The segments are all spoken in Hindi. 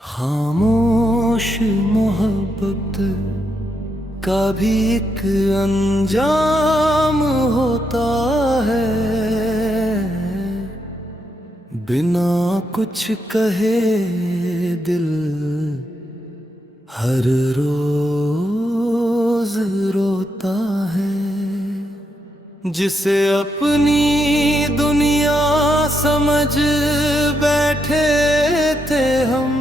खामोश मोहब्बत का भी एक अंजाम होता है। बिना कुछ कहे दिल हर रोज रोता है। जिसे अपनी दुनिया समझ बैठे थे हम,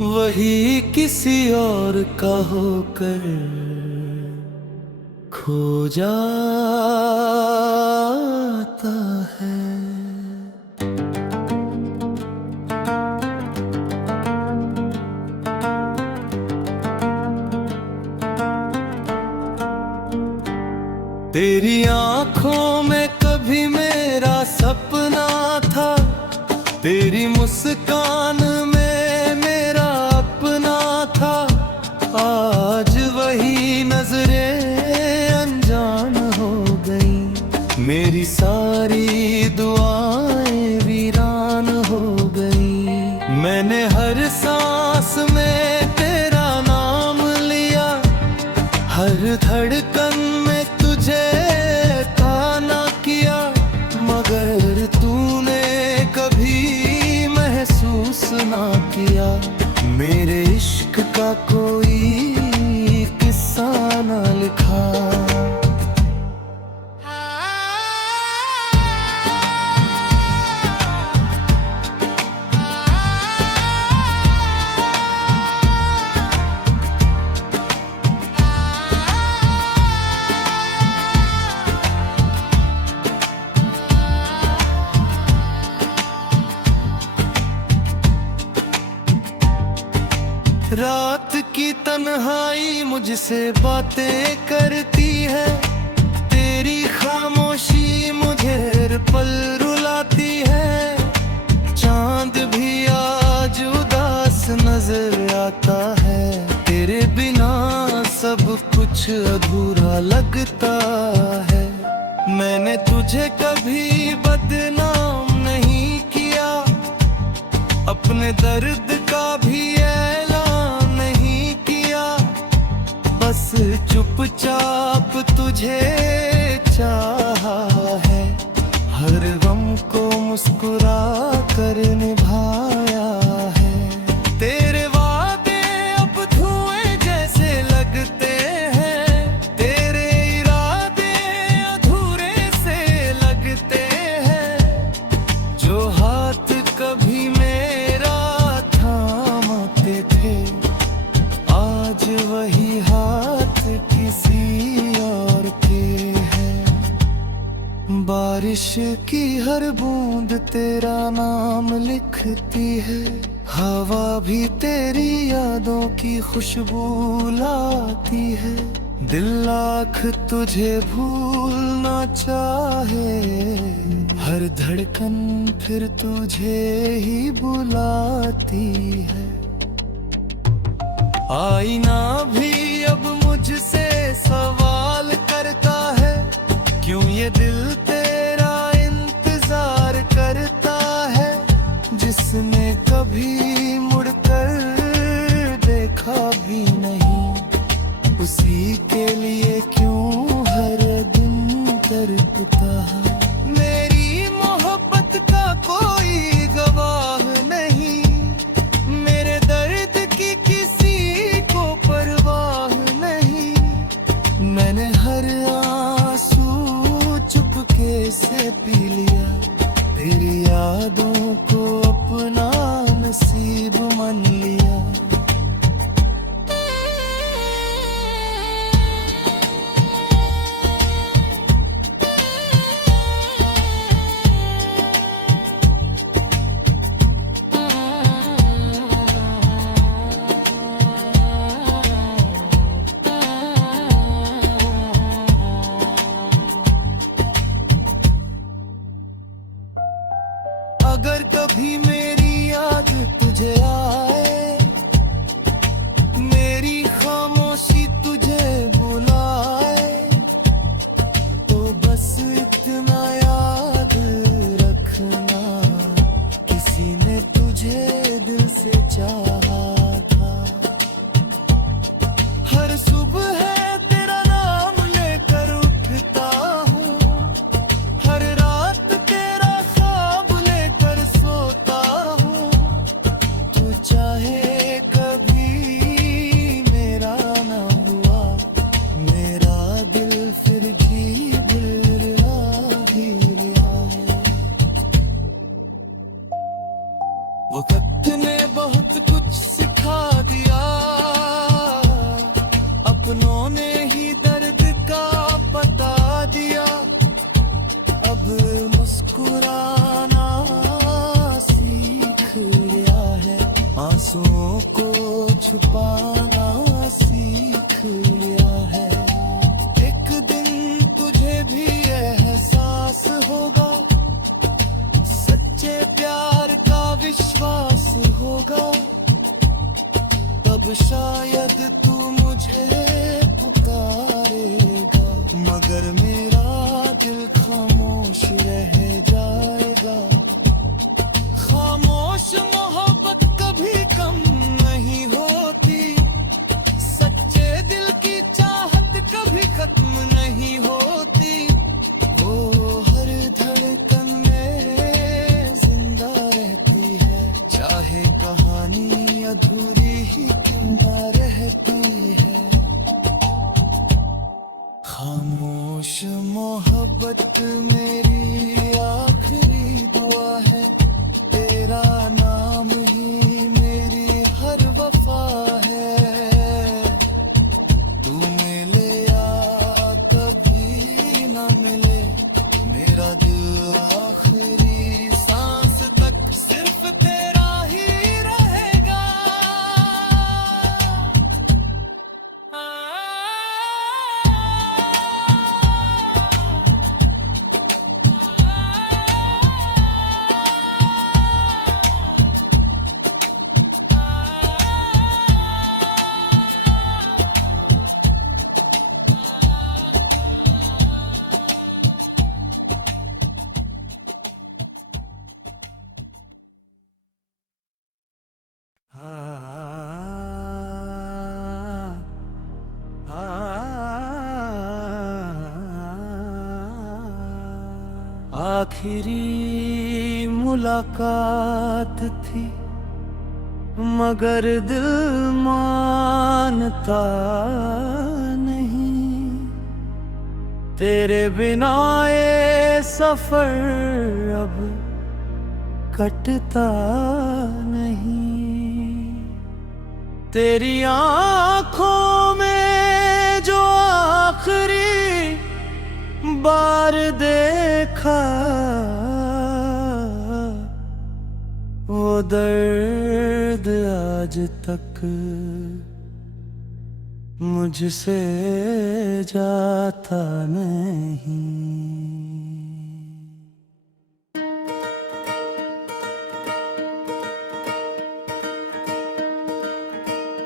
वही किसी और का होकर खो जाता है। तेरी आंखों में कभी मेरा सपना था, तेरी मुस्कान में मेरा अपना था। आज वही नजरें अनजान हो गई, मेरी सारी दुआएं वीरान हो गई। मैंने हर सांस में तेरा नाम लिया, हर धड़कन में तुझे ताना किया, मगर तूने कभी महसूस ना किया। मेरे इश्क का कोई किस्सा ना लिखा। रात की तन्हाई मुझसे बातें करती है, तेरी खामोशी मुझे पल रुलाती है। चांद भी आज उदास नजर आता है, तेरे बिना सब कुछ अधूरा लगता है। मैंने तुझे कभी बदनाम नहीं किया, अपने दर्द का भी ऐलान नहीं किया। बस चुपचाप तुझे चाहा है, हर गम को मुस्कुरा कर निभाया है। तेरे वादे अब धुएं जैसे लगते हैं, तेरे इरादे अधूरे से लगते हैं। जो हाथ कभी मेरा थामते थे, आज वही हाथ किसी और के हैं। बारिश की हर बूंद तेरा नाम लिखती है, हवा भी तेरी यादों की खुशबू लाती है। दिल लाख तुझे भूलना चाहे, हर धड़कन फिर तुझे ही बुलाती है। आईना भी अब मुझसे सवाल करता है, क्यों ये दिल तेरा इंतजार करता है। जिसने कभी मुड़कर देखा भी नहीं, उसी के लिए क्यों हर दिन तड़पता है। मेरी मोहब्बत का कोई गवाह नहीं, मेरे दर्द की किसी को परवाह नहीं। मैंने हर आंसू चुपके से पी लिया, तेरी यादों को अपना नसीब मान लिया। अगर कभी मेरी याद तुझे आए, मेरी खामोशी तुझे बुलाए, तो बस इतना याद रखना, किसी ने तुझे वक्त ने बहुत कुछ सिखा दिया, अपनों ने ही दर्द का पता दिया। अब मुस्कुराना सीख लिया है, आंसुओं को छुपाना सीख लिया है। एक दिन तुझे भी एहसास होगा, सच्चे प्यार का विश्वास होगा। तब शायद तू मुझे पुकारेगा, मगर मेरा दिल खामोश रह जाएगा। खामोश मोहब्बत कभी कम नहीं होती, सच्चे दिल की चाहत कभी खत्म नहीं होती। वो हर धड़कन में जिंदा रहती है, चाहे कहानी अधूरी ही क्यों ना रहती है। खामोश मोहब्बत मेरी आखिरी दुआ है, तेरा नाम ही मेरी हर वफा है। तू मिले या कभी ना मिले, मेरा दिल आखिरी सांस तक सिर्फ तेरा ही रहेगा। आखिरी मुलाकात थी, मगर दिल मानता नहीं। तेरे बिना ये सफर अब कटता नहीं। तेरी आँखों में जो आखिरी बार देखा, वो दर्द आज तक मुझसे जाता नहीं।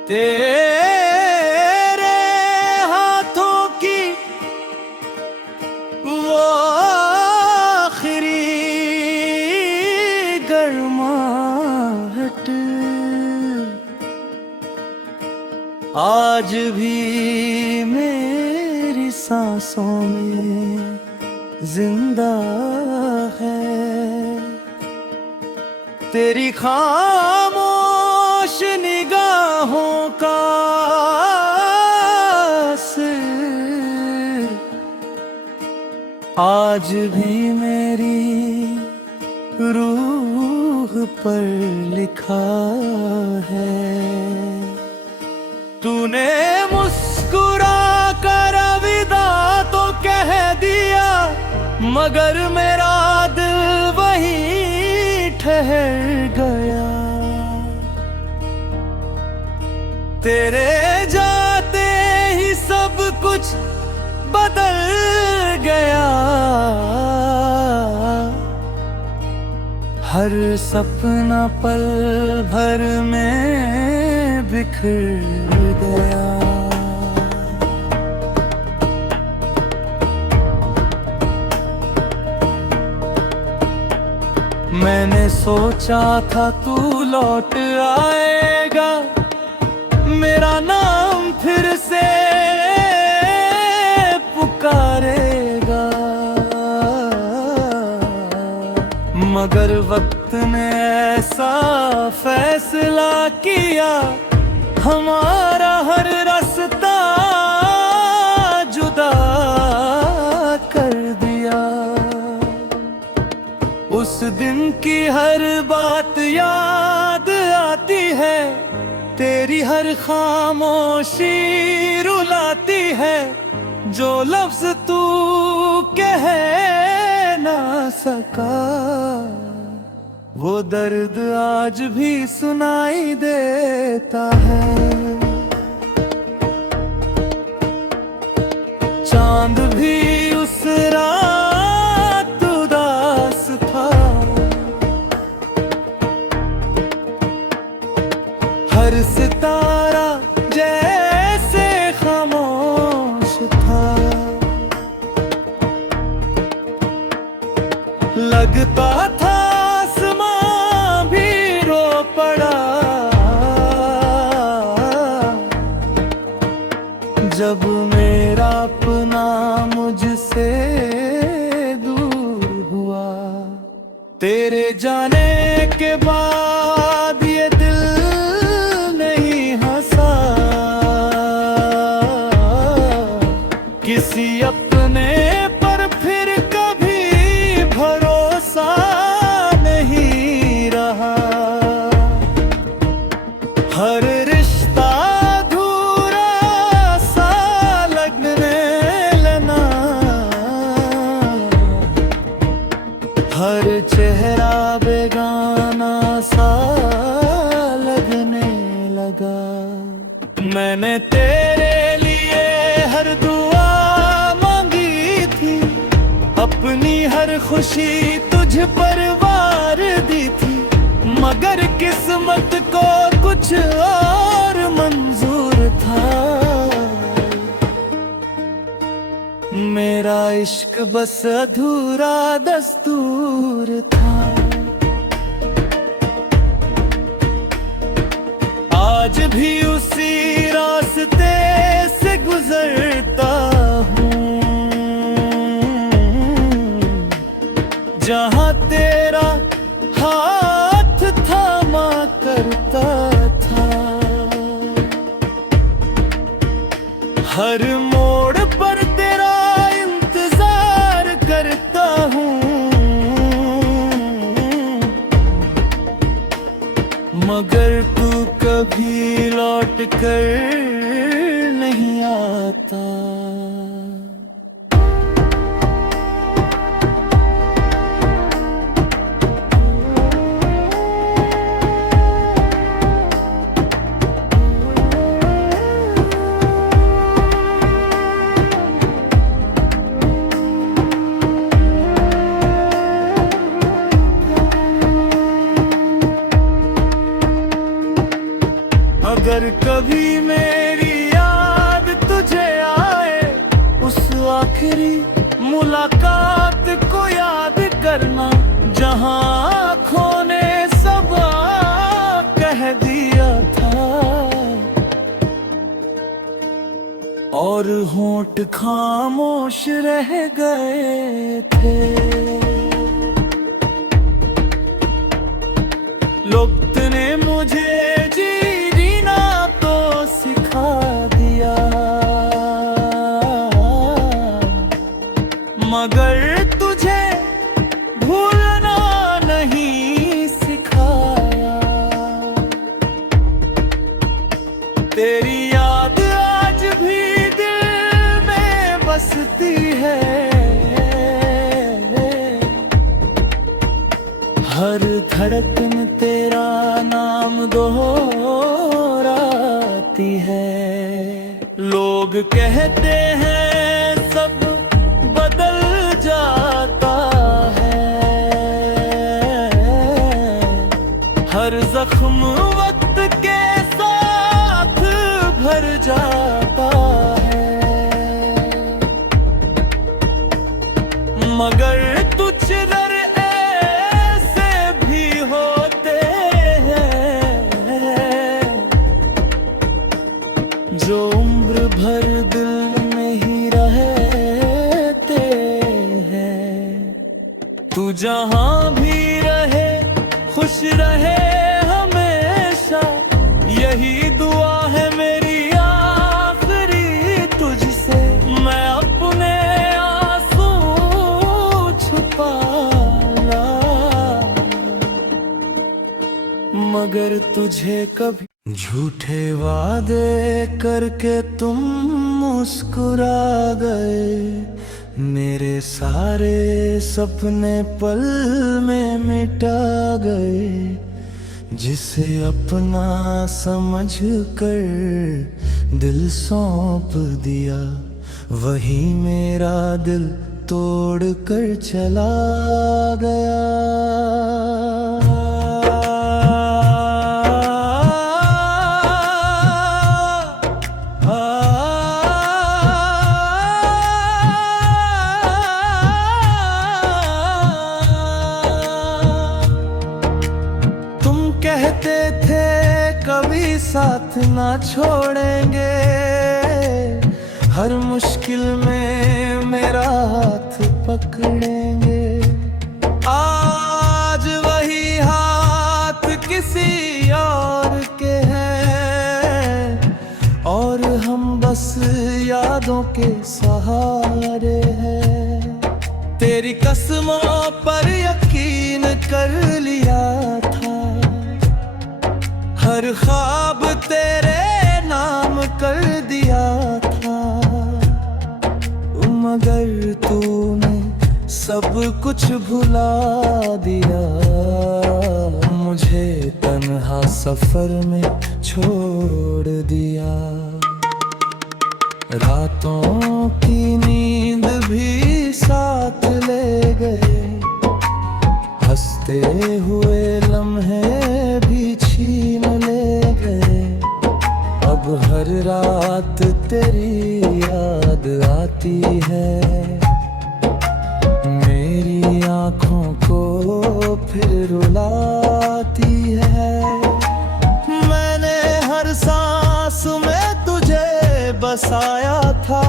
तेरे हाथों की वो आखिरी गर्माहट आज भी मेरी सांसों में जिंदा है। तेरी खामोश निगाहों का असर आज भी मेरी रूह पर लिखा है। तूने मुस्कुरा कर अलविदा तो कह दिया, मगर मेरा दिल वहीं ठहर गया। तेरे जाते ही सब कुछ बदल गया। हर सपना पल भर में बिखर गया। मैंने सोचा था तू लौट आएगा, मेरा नाम फिर से पुकारेगा, मगर वक्त ने ऐसा फैसला किया, हमारा हर रास्ता जुदा कर दिया। उस दिन की हर बात याद आती है, तेरी हर खामोशी रुलाती है। जो लफ्ज तू कह ना सका, वो दर्द आज भी सुनाई देता है। चांद भी उस रात उदास था, हर सितारा जैसे खामोश था। लगता था आसमां भी रो पड़ा, जब मेरा अपना मुझसे दूर हुआ। तेरे जाने के बाद ये दिल नहीं हंसा, किसी अपने पर फिर कभी भरोसा नहीं रहा। हर रिश्ता अधूरा सा लगने लगा, हर चेहरा बेगाना सा लगने लगा। मैंने तेरे लिए हर दुआ मांगी थी, अपनी हर खुशी तुझ पर वार दी थी, मगर किस्मत को कुछ और मंजूर था। मेरा इश्क बस अधूरा दस्तूर था। आज भी उसी रास्ते से गुजरता हूँ, जहाँ तेरा हाथ थामा करता था। हर मोड़ पर तेरा इंतजार करता हूँ, मगर तू कभी लौट कर नहीं आता। अगर कभी मेरी याद तुझे आए, उस आखिरी मुलाकात को याद करना, जहां आँखों ने सब कह दिया था और होंठ खामोश रह गए थे। वक्त ने मुझे जीना तो सिखा दिया, मगर तुझे भूलना नहीं सिखाया। तेरी याद आज भी दिल में बसती है, हर धड़कन तेरा नाम दोहराती है। लोग कहते हैं सब बदल जाता है, हर जख्म वक्त के साथ भर जाता है, मगर तुझ दर जो उम्र भर दिल में ही रहते हैं। तू जहां भी रहे खुश रहे हमेशा, यही दुआ है मेरी आखिरी तुझसे। मैं अपने आंसू छुपा लाया, मगर तुझे कभी झूठे वादे करके तुम मुस्कुरा गए। मेरे सारे सपने पल में मिटा गए। जिसे अपना समझ कर दिल सौंप दिया, वही मेरा दिल तोड़ कर चला गया। कहते थे कभी साथ ना छोड़ेंगे, हर मुश्किल में मेरा हाथ पकड़ेंगे। आज वही हाथ किसी और के हैं और हम बस यादों के सहारे हैं। तेरी कसमों पर यकीन कर लिया था, हर ख्वाब तेरे नाम कर दिया था। मगर तूने सब कुछ भुला दिया, मुझे तन्हा सफर में छोड़ दिया। रातों की नींद भी साथ ले गए, हंसते हुए लम्हे भी छीन ले गए। अब हर रात तेरी याद आती है, मेरी आँखों को फिर रुलाती है। मैंने हर सांस में तुझे बसाया था,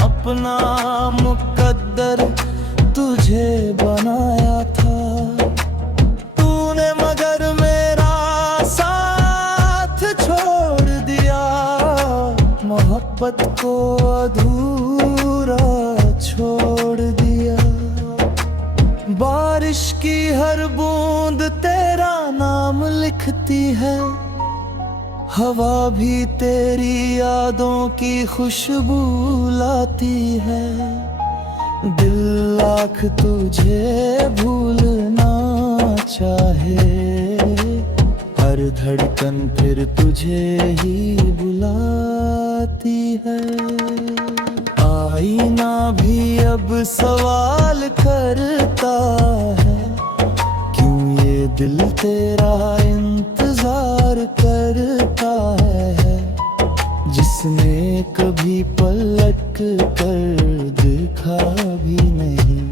अपना मुकद्दर तुझे बनाया था। तूने मगर मेरा साथ छोड़ दिया, मोहब्बत को अधूरा छोड़ दिया। बारिश की हर बूंद तेरा नाम लिखती है, हवा भी तेरी यादों की खुशबू लाती है। दिल लाख तुझे भूलना चाहे, हर धड़कन फिर तुझे ही बुलाती है। आईना भी अब सवाल करता है, क्यों ये दिल तेरा इंतजार करता है। जिसने कभी पलट कर देखा भी नहीं,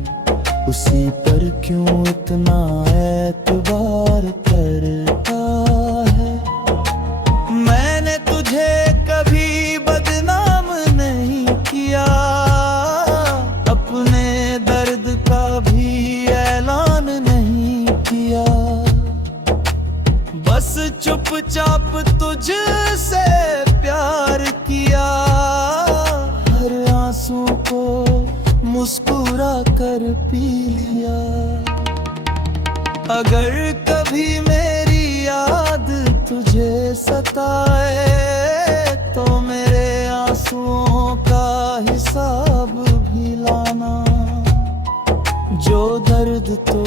उसी पर क्यों इतना एतबार करता है। मैंने तुझे कभी बदनाम नहीं किया, अपने दर्द का भी ऐलान नहीं किया। बस चुपचाप तुझसे प्यार किया, हर आंसू को मुस्कुरा कर पी लिया। अगर कभी मेरी याद तुझे सताए, तो मेरे आंसुओं का हिसाब भी लाना। जो दर्द तो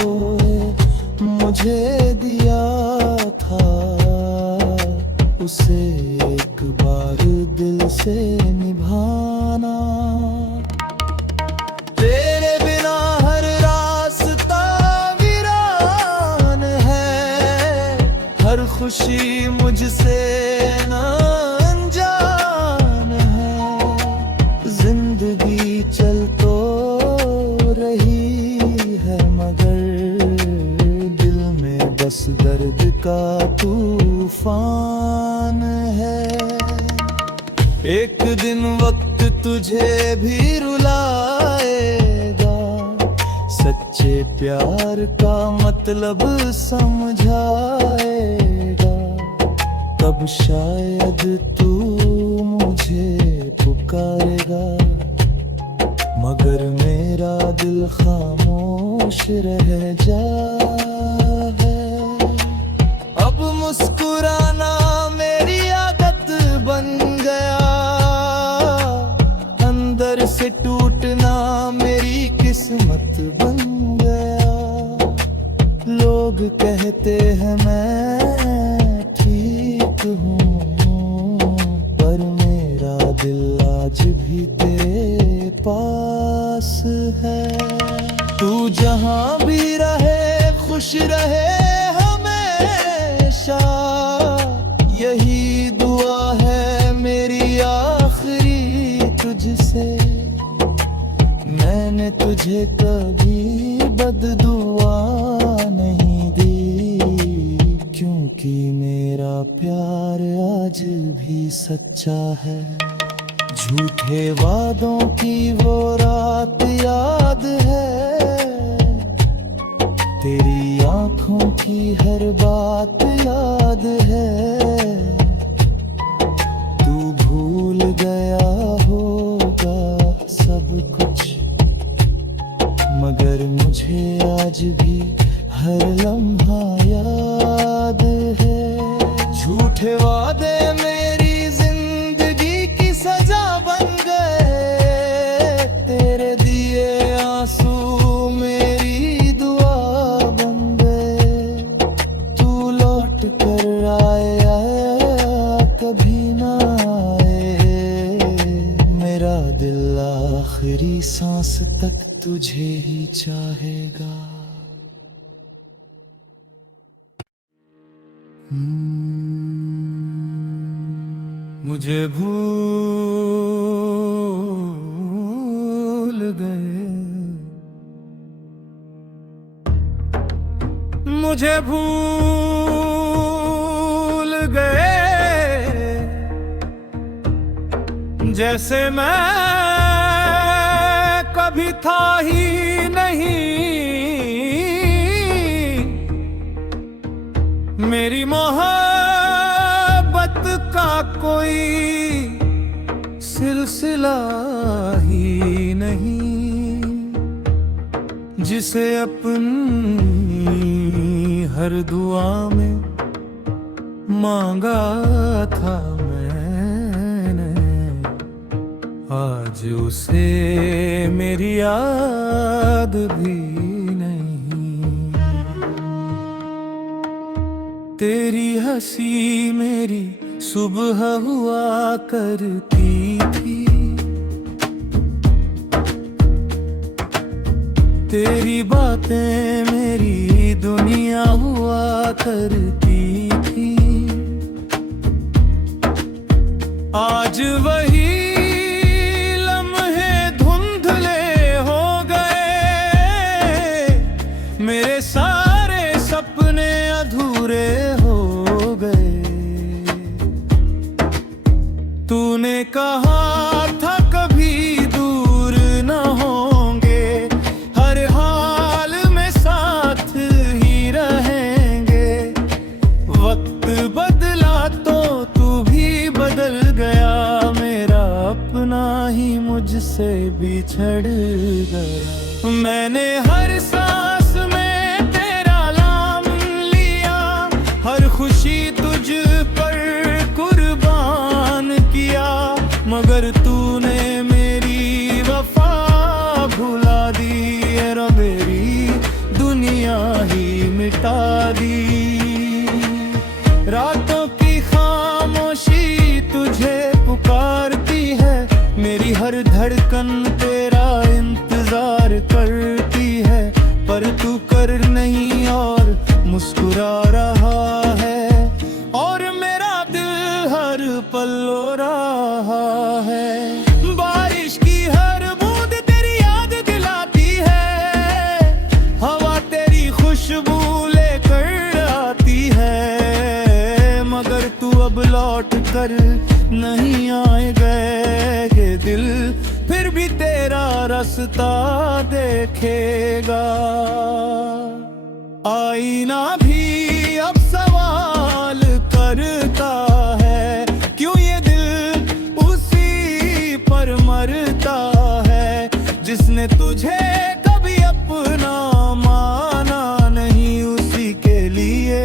मुझे दिया था, उसे एक बार दिल से निभाना। तेरे बिना हर रास्ता वीरान है, हर खुशी मुझसे न अनजान है। जिंदगी चल तो रही है, मगर दिल में बस दर्द का तूफान है। एक दिन वक्त तुझे भी रुलाएगा, सच्चे प्यार का मतलब समझाएगा। तब शायद तू मुझे पुकारेगा, मगर मेरा दिल खामोश रह जाए। मुस्कुराना मेरी आदत बन गया, अंदर से टूटना मेरी किस्मत बन गया। लोग कहते हैं मैं ठीक हूँ, पर मेरा दिल आज भी तेरे पास है। तू जहाँ भी रहे खुश रहे हमेशा, यही दुआ है मेरी आखिरी तुझसे। मैंने तुझे कभी बददुआ नहीं दी, क्योंकि मेरा प्यार आज भी सच्चा है। झूठे वादों की वो रात याद है, तेरी आंखों की हर बात याद है। तू भूल गया होगा सब कुछ, मगर मुझे आज भी हर लम्हा याद है। झूठे वादे मेरी जिंदगी की सजा बन गए, तेरे दिए आंसू मेरी दुआ बन गए। तू लौट कर आया कभी ना आए, मेरा दिल आखिरी सांस तक तुझे ही चाहेगा। मुझे भूल गए, मुझे भूल गए, जैसे मैं कभी था ही नहीं। मेरी मोहब्बत का कोई सिलसिला ही नहीं, जिसे अपनी हर दुआ में मांगा था मैंने, आज उसे मेरी याद भी नहीं। तेरी हंसी मेरी सुबह हुआ करती थी, तेरी बातें मेरी दुनिया हुआ करती थी। आज वही लम्हे धुंधले हो गए, मेरे सारे सपने अधूरे हो गए। तूने कहा था कभी दूर न होंगे, हर हाल में साथ ही रहेंगे। वक्त बदला तो तू भी बदल गया, मेरा अपना ही मुझसे बिछड़ गया। मैंने हर सांस में तेरा नाम लिया, हर खुशी तुझ पर कुर्बान किया, मगर तूने मेरी वफा भुला दी, रो मेरी दुनिया ही मिटा दी। रातों की खामोशी तुझे पुकारती है, मेरी हर धड़कन तेरा इंतजार करती है, पर तू कर नहीं और मुस्कुरा रहा है, और मेरा दिल हर पल रो रहा है। बारिश की हर बूंद तेरी याद दिलाती है, हवा तेरी खुशबू लेकर आती है, मगर तू अब लौट कर नहीं आएगा कि दिल फिर भी तेरा रास्ता देखेगा। आईना भी अब सवाल करता है, क्यों ये दिल उसी पर मरता है, जिसने तुझे कभी अपना माना नहीं, उसी के लिए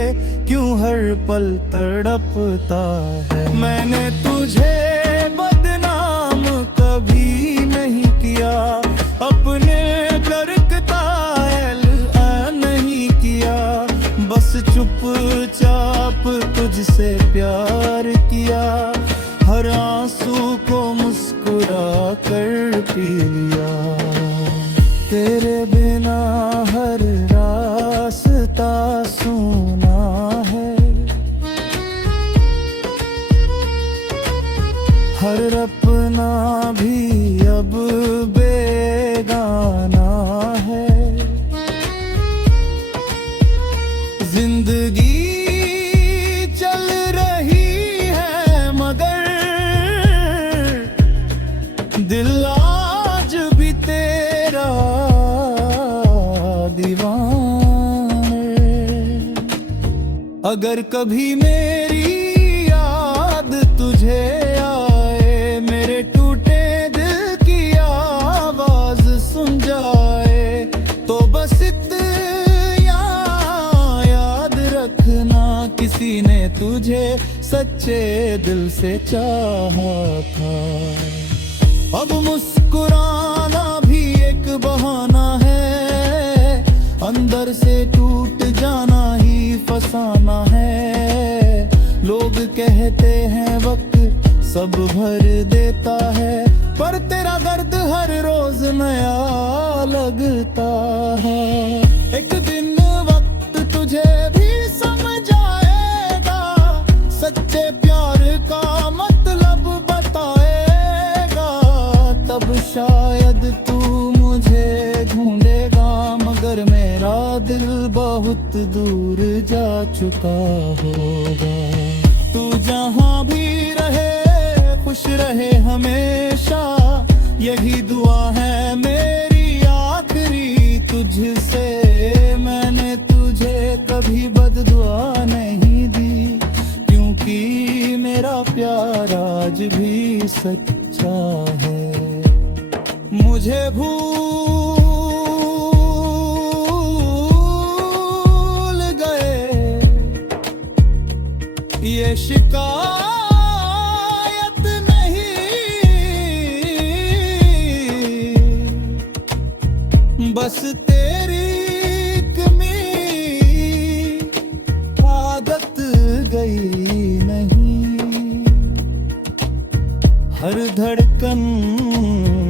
क्यों हर पल तड़पता है। मैंने तुझे बदनाम कभी नहीं किया, अपने घर का ऐलान नहीं किया, बस चुपचाप तुझसे प्यार किया, हर आंसू को मुस्कुरा कर पी लिया। तेरे बिना हर रास्ता सूना है, हर अपना भी अब बेगाना है। जिंदगी चल रही है मगर दिल आज भी तेरा दीवाना है। अगर कभी मेरी याद तुझे आए, मेरे टूटे दिल की आवाज सुन जाए, तो बस इतना याद रखना, किसी ने तुझे सच्चे दिल से चाहा था। अब मुस्कुराना भी एक बहाना है, अंदर से टूट जाना ही फसाना है। लोग कहते हैं वक्त सब भर देता है, पर तेरा दर्द हर रोज नया लगता है। एक दिन वक्त तुझे भी समझ आएगा, सच्चे प्यार का मतलब बताएगा, तब शायद तू मुझे ढूंढेगा, मगर मेरा दिल बहुत दूर जा चुका होगा। तू जहाँ भी रहे खुश रहे हमेशा, यही दुआ है मेरी आखिरी तुझसे। मैंने तुझे कभी बददुआ नहीं दी, क्योंकि मेरा प्यार आज भी सच्चा है। मुझे भूल गए ये शिकायत नहीं, बस तेरी कमी आदत गई नहीं। हर धड़कन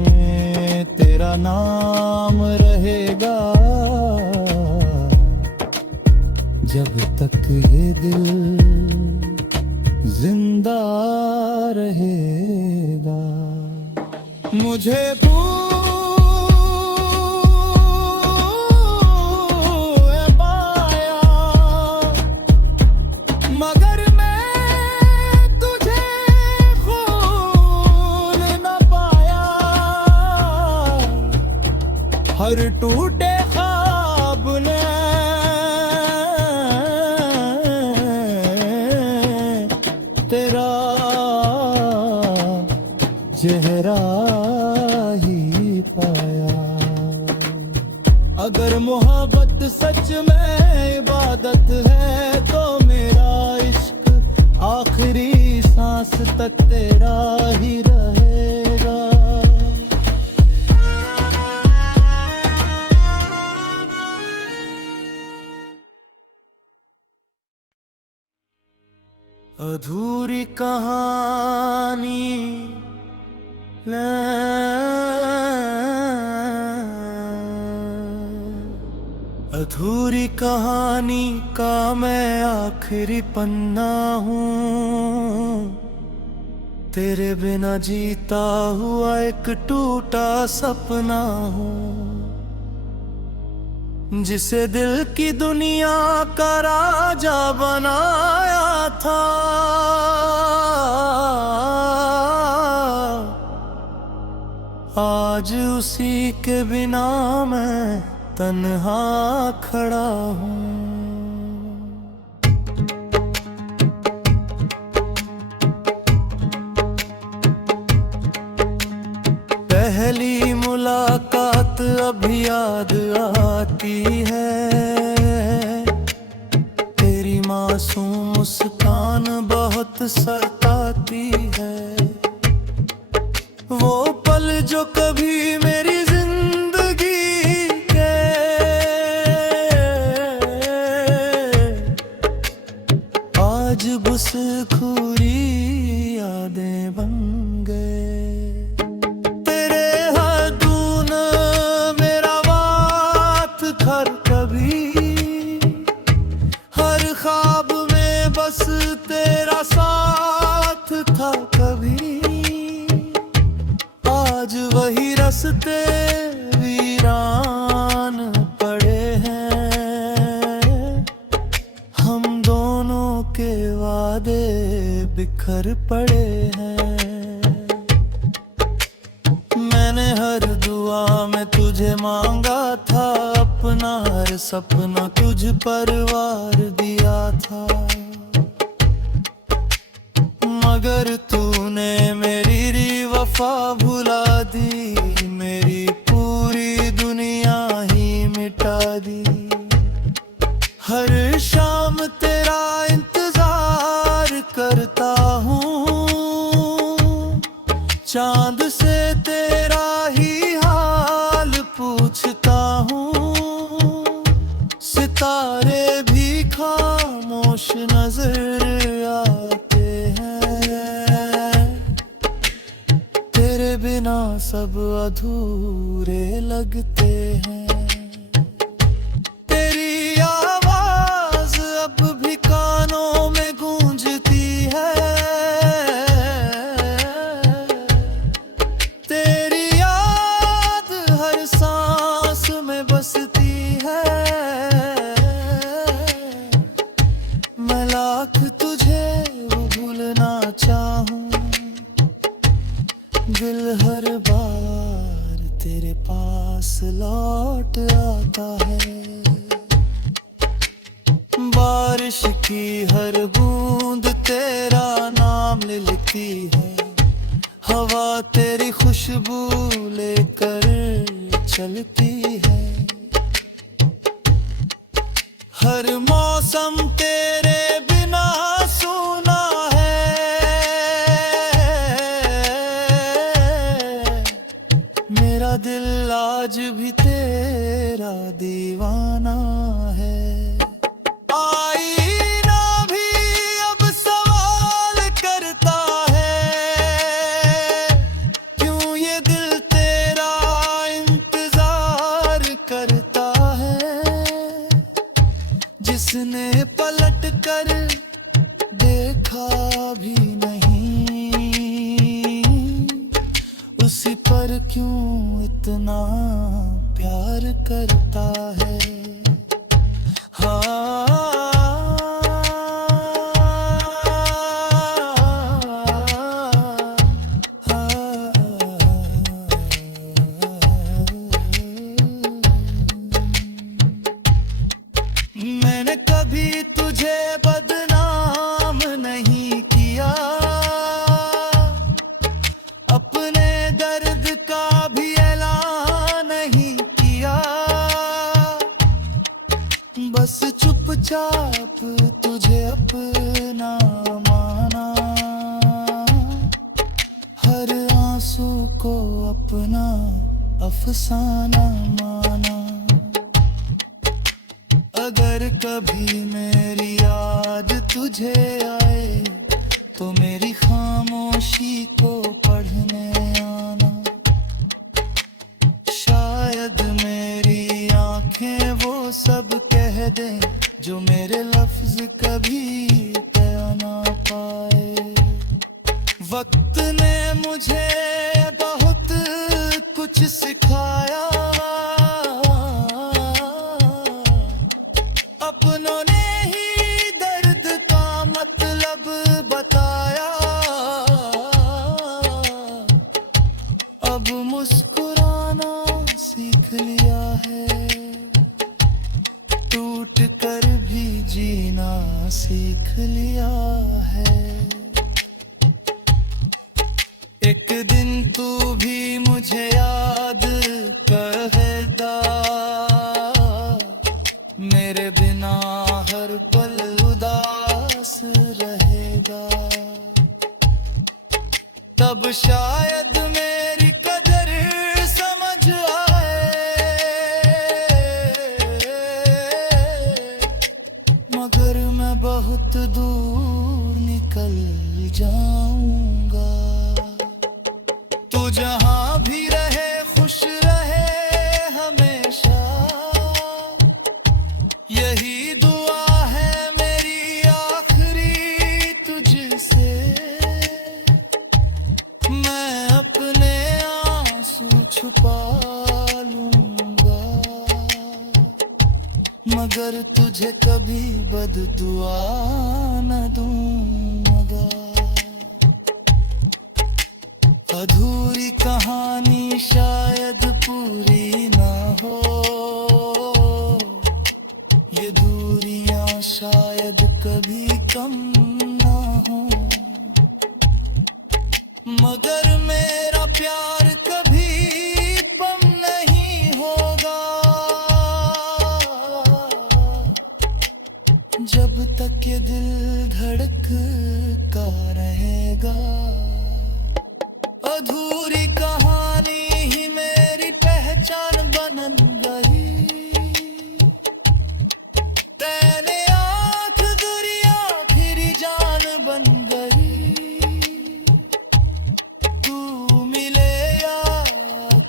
में तेरा नाम रहेगा, जब तक ये दिल जिंदा रहेगा। मुझे पाया मगर मैं तुझे भूल न पाया, हर टूटे ख्वाब ने तेरा चेहरा ही पाया। अगर मोहब्बत सच में इबादत है, तो मेरा इश्क आखिरी सांस तक तेरा ही रहेगा। अधूरी कहानी अधूरी कहानी का मैं आखिरी पन्ना हूँ, तेरे बिना जीता हुआ एक टूटा सपना हूँ, जिसे दिल की दुनिया का राजा बनाया था। आज उसी के बिना मैं तन्हा खड़ा हूँ। पहली मुलाकात अब याद आती है, तेरी मासूम मुस्कान बहुत सताती है, वो पल जो कभी मेरी जिंदगी के आज घुसखोरी यादें बन गए। तेरे हदून मेरा वात घर कभी, हर ख्वाब में बस तेरा साथ था कभी। आज वही रास्ते वीरान पड़े हैं, हम दोनों के वादे बिखर पड़े हैं। मैंने हर दुआ में तुझे मांगा था, अपना हर सपना तुझ पर वार दिया था, मगर तूने मेरी वफा भुला दी, मेरी पूरी दुनिया ही मिटा दी। हर शाम तेरा इंतजार करता हूँ, चांद से तेरा ही हाल पूछता हूँ। सितारे भी खामोश नजर आते हैं, तेरे बिना सब अधूरे लगते हैं। तेरी आवाज अब भी कानों में गूंजती है, तेरी याद हर सांस में बसती है। मैं लाख तुझे भूलना चाहूं, दिल हर बार तेरे पास लौट आता है। बारिश की हर बूंद तेरा नाम लिखती है, हवा तेरी खुशबू लेकर चलती है। हर मौसम तेरे बिना सूना है, मेरा दिल आज भी तेरा दीवाना है। आईना भी अब सवाल करता है, क्यों ये दिल तेरा इंतजार करता है। जिसने पलट कर देखा भी नहीं, उसी पर क्यों इतना प्यार करता है। मैंने कभी तुझे बदनाम नहीं किया, अपने दर्द का भी ऐलान नहीं किया, बस चुपचाप तुझे अपना माना, हर आंसू को अपना अफसाना माना। अगर कभी मेरी याद तुझे आए, तो मेरी खामोशी को पढ़ने आना। शायद मेरी आंखें वो सब कह दें, जो मेरे लफ्ज कभी कह ना पाए। वक्त ने मुझे बहुत कुछ सिखाया, अपनों ने ही दर्द का मतलब बताया। अब मुस्कुराना सीख लिया है, टूट कर भी जीना सीख लिया है। एक दिन तू भी मुझे याद करेगा, मेरे बिना हर पल उदास पास रहेगा, तब शायद मेरी कदर समझ आए। मगर मैं बहुत दूर निकल जाऊंगा। तू जहां भी रहे खुश रहे हमेशा, यही दुआ है मेरी आखिरी तुझसे। मैं अपने आंसू छुपा लूंगा, मगर तुझे कभी बददुआ न दूंगा। अधूरी कहानी शायद पूरी ना हो, ये दूरियां शायद कभी कम ना हो, मगर मेरा प्यार कभी कम नहीं होगा, जब तक ये दिल धड़कता रहेगा। अधूरी कहानी ही मेरी पहचान बन गई, तेरे आँख गुरी आखिरी जान बन गई। तू मिले या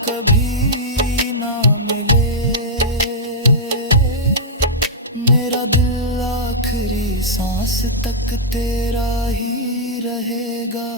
कभी ना मिले, मेरा दिल आखिरी सांस तक तेरा ही रहेगा।